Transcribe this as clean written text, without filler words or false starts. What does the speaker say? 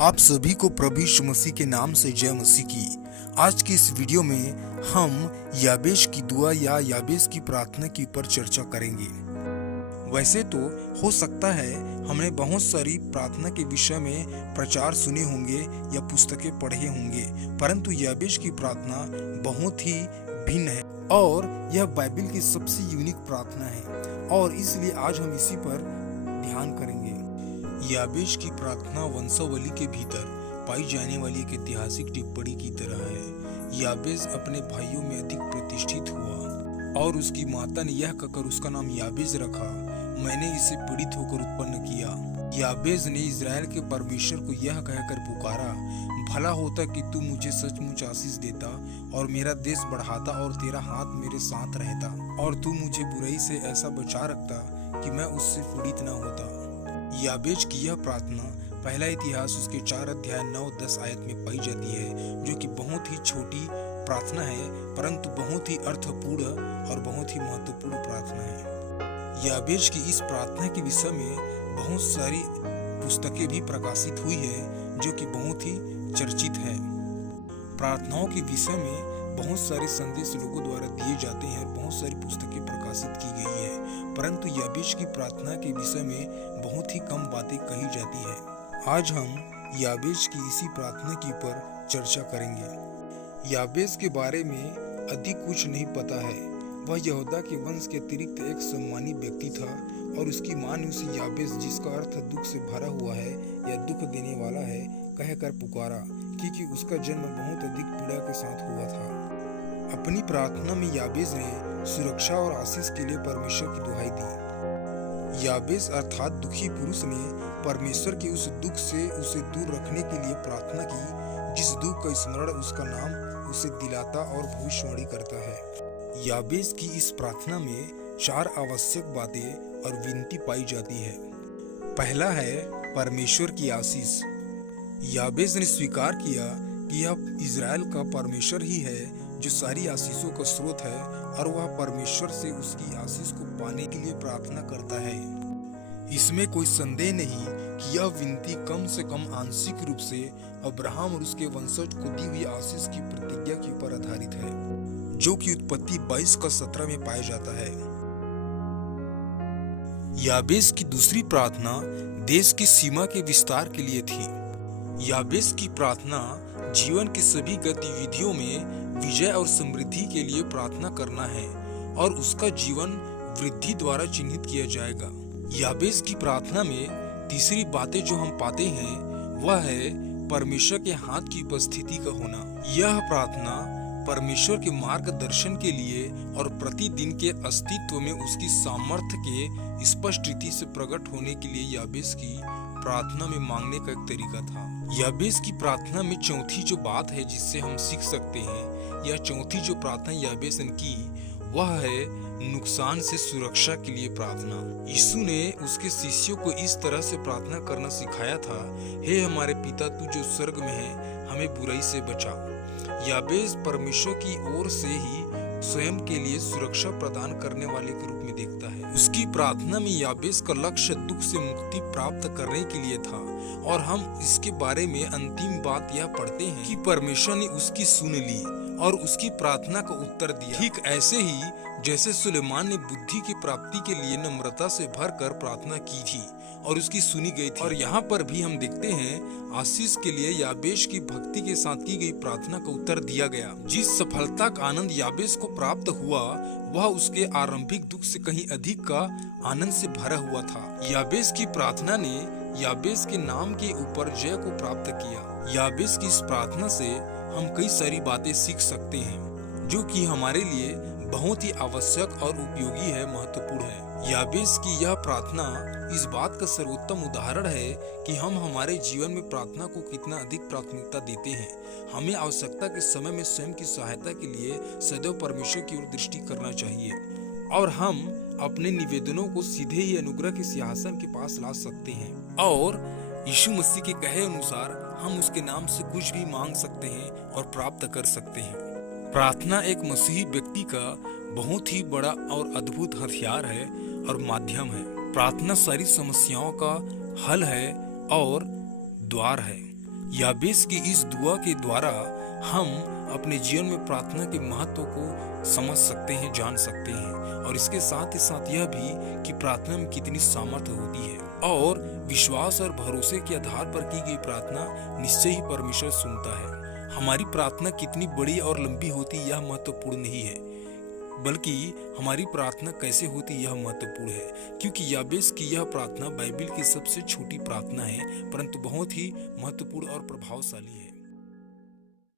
आप सभी को प्रभु यीशु मसीह के नाम से जय मसीह की। आज की इस वीडियो में हम याबेश की दुआ या याबेश की प्रार्थना के ऊपर चर्चा करेंगे। वैसे तो हो सकता है हमने बहुत सारी प्रार्थना के विषय में प्रचार सुने होंगे या पुस्तकें पढ़े होंगे, परंतु याबेश की प्रार्थना बहुत ही भिन्न है और यह बाइबल की सबसे यूनिक प्रार्थना है और इसलिए आज हम इसी पर ध्यान करेंगे। याबेश की प्रार्थना वंशावली के भीतर पाई जाने वाली एक ऐतिहासिक टिप्पणी की तरह है। याबेश अपने भाइयों में अधिक प्रतिष्ठित हुआ और उसकी माता ने यह कहकर उसका नाम याबेश रखा, मैंने इसे पीड़ित होकर उत्पन्न किया। याबेश ने इज़राइल के परमेश्वर को यह कहकर पुकारा, भला होता कि तू मुझे सचमुच आशीष देता और मेरा देश बढ़ाता और तेरा हाथ मेरे साथ रहता और तू मुझे बुराई से ऐसा बचा रखता कि मैं उससे पीड़ित न होता। याबेश की यह प्रार्थना पहला इतिहास उसके 4 अध्याय 9-10 आयत में पाई जाती है, जो कि बहुत ही छोटी प्रार्थना है परंतु बहुत ही अर्थपूर्ण और बहुत ही महत्वपूर्ण प्रार्थना है। याबेश की इस प्रार्थना के विषय में बहुत सारी पुस्तकें भी प्रकाशित हुई है जो कि बहुत ही चर्चित है। प्रार्थनाओं के विषय में बहुत सारे संदेश लोगों द्वारा दिए जाते हैं और बहुत सारी पुस्तकें प्रकाशित की गई है, परंतु याबेश की प्रार्थना के विषय में बहुत ही कम बातें कही जाती है। आज हम याबेश की इसी प्रार्थना के ऊपर चर्चा करेंगे। याबेश के बारे में अधिक कुछ नहीं पता है। वह यहूदा के वंश के अतिरिक्त एक सम्मानित व्यक्ति था और उसकी मां ने उसे याबेश, जिसका अर्थ दुख से भरा हुआ है या दुख देने वाला है, कहकर पुकारा, क्योंकि उसका जन्म बहुत अधिक पीड़ा के साथ हुआ था। अपनी प्रार्थना में याबेश ने सुरक्षा और आशीष के लिए परमेश्वर की दुहाई दी। याबेश अर्थात दुखी पुरुष ने परमेश्वर के उस दुख से उसे दूर रखने के लिए प्रार्थना की, जिस दुख का स्मरण उसका नाम उसे दिलाता और भविष्यवाणी करता है। याबेश की इस प्रार्थना में 4 आवश्यक बातें और विनती पाई जाती है। पहला है परमेश्वर की आशीष। याबेश ने स्वीकार किया कि यह इज़राइल का परमेश्वर ही है जो सारी आशीषों का स्रोत है और वह परमेश्वर से उसकी आशीष को पाने के लिए प्रार्थना करता है। इसमें कोई संदेह नहीं कि यह विनती कम से कम आंशिक रूप से अब्राहम और उसके वंशज को दी हुई आशीष की प्रतिज्ञा के ऊपर आधारित है, जो कि उत्पत्ति 22:17 में पाया जाता है। याबेश की दूसरी प्रार्थना देश की सीमा के विस्तार के लिए थी। याबेश की प्रार्थना जीवन की सभी गतिविधियों में विजय और समृद्धि के लिए प्रार्थना करना है और उसका जीवन वृद्धि द्वारा चिन्हित किया जाएगा। याबेश की प्रार्थना में तीसरी बातें जो हम पाते हैं वह है परमेश्वर के हाथ की उपस्थिति का होना। यह प्रार्थना परमेश्वर के मार्गदर्शन के लिए और प्रतिदिन के अस्तित्व में उसकी सामर्थ्य के स्पष्ट रीति से प्रकट होने के लिए याबेश की प्रार्थना में मांगने का एक तरीका था। याबेश की प्रार्थना में चौथी जो बात है जिससे हम सीख सकते हैं, या चौथी जो प्रार्थना याबेश ने की वह है नुकसान से सुरक्षा के लिए प्रार्थना। यीशु ने उसके शिष्यों को इस तरह से प्रार्थना करना सिखाया था, हे हमारे पिता तू जो स्वर्ग में है, हमें बुराई से बचा। याबेश परमेश्वर की ओर से ही स्वयं के लिए सुरक्षा प्रदान करने वाले के रूप में देखता है। उसकी प्रार्थना में याबेश का लक्ष्य दुख से मुक्ति प्राप्त करने के लिए था और हम इसके बारे में अंतिम बात यह पढ़ते हैं कि परमेश्वर ने उसकी सुन ली और उसकी प्रार्थना का उत्तर दिया। ठीक ऐसे ही जैसे सुलेमान ने बुद्धि की प्राप्ति के लिए नम्रता से भरकर प्रार्थना की थी और उसकी सुनी गई थी। और यहाँ पर भी हम देखते हैं आशीष के लिए याबेश की भक्ति के साथ की गई प्रार्थना का उत्तर दिया गया। जिस सफलता का आनंद याबेश को प्राप्त हुआ वह उसके आरंभिक दुख से कहीं अधिक का आनंद से भरा हुआ था। याबेश की प्रार्थना ने याबेश के नाम के ऊपर जय को प्राप्त किया। याबेश की इस प्रार्थना से हम कई सारी बातें सीख सकते हैं जो कि हमारे लिए बहुत ही आवश्यक और उपयोगी है, महत्वपूर्ण है। याबेश की यह प्रार्थना इस बात का सर्वोत्तम उदाहरण है कि हम हमारे जीवन में प्रार्थना को कितना अधिक प्राथमिकता देते हैं। हमें आवश्यकता के समय में स्वयं की सहायता के लिए सदैव परमेश्वर की ओर दृष्टि करना चाहिए और हम अपने निवेदनों को सीधे ही अनुग्रह के सिंहासन के पास ला सकते हैं और यीशु मसीह के कहे अनुसार हम उसके नाम से कुछ भी मांग सकते हैं और प्राप्त कर सकते हैं। प्रार्थना एक मसीही व्यक्ति का बहुत ही बड़ा और अद्भुत हथियार है और माध्यम है। प्रार्थना सारी समस्याओं का हल है और द्वार है। याबेस की इस दुआ के द्वारा हम अपने जीवन में प्रार्थना के महत्व को समझ सकते हैं, जान सकते हैं, और इसके साथ ही साथ यह भी कि प्रार्थना में कितनी सामर्थ्य होती है और विश्वास और भरोसे के आधार पर की गई प्रार्थना निश्चय ही परमेश्वर सुनता है। हमारी प्रार्थना कितनी बड़ी और लंबी होती यह महत्वपूर्ण नहीं है, बल्कि हमारी प्रार्थना कैसे होती यह महत्वपूर्ण है, क्योंकि याबेस की यह प्रार्थना बाइबल की सबसे छोटी प्रार्थना है, परंतु बहुत ही महत्वपूर्ण और प्रभावशाली है।